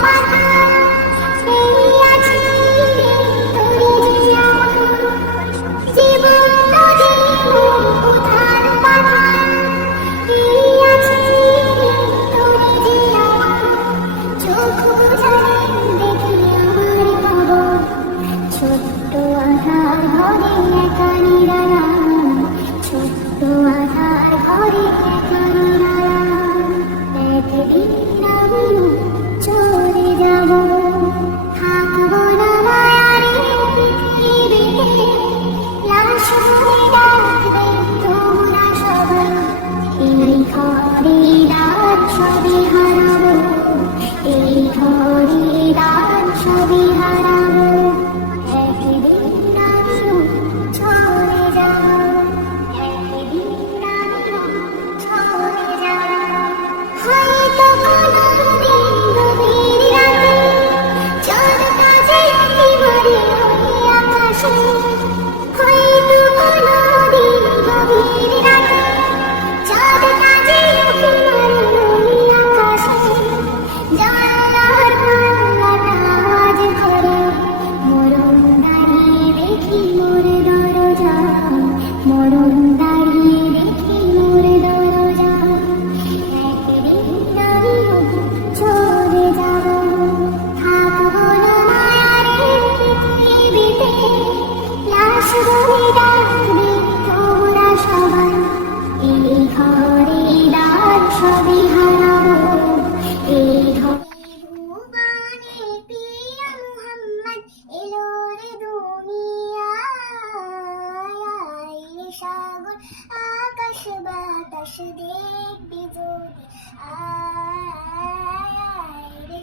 Bye. Shri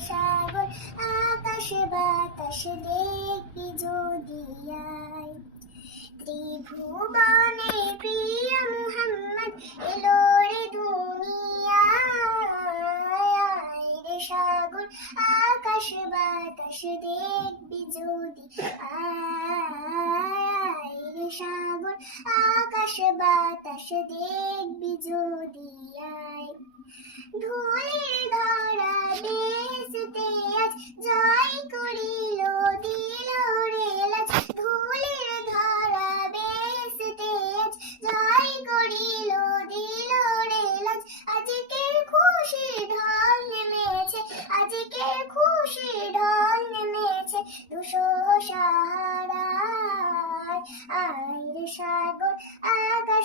সাগর, আকাশে বাতাসে দেখবি যদি আয়। ত্রিভুবনে প্রিয় মুহাম্মদ, এলো রে দুনিয়ায় রে সাগর, আকাশে বাতাসে দেখবি যদি আয় রে সাগর, আকাশে বাতাসে দেখবি যদি আয়। ধূ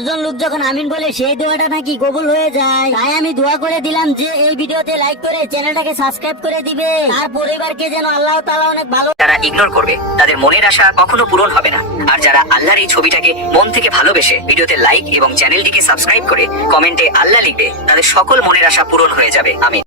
একজন লোক যখন আমিন বলে, সেই দোয়াটা নাকি কবুল হয়ে যায়? তাই আমি দোয়া করে দিলাম যে, এই ভিডিওতে লাইক করে চ্যানেলটাকে সাবস্ক্রাইব করে দিবে। আর পরিবারকে যেন আল্লাহ তাআলা অনেক ভালো যারা ইগনোর করবে, তাদের মনের আশা কখনো পূরণ হবে না। আর যারা আল্লাহর এই ছবিটাকে মন থেকে ভালোবেসে ভিডিওতে লাইক এবং চ্যানেলটিকে সাবস্ক্রাইব করে কমেন্টে আল্লাহ লিখবে, তাদের সকল মনের আশা পূরণ হয়ে যাবে। আমি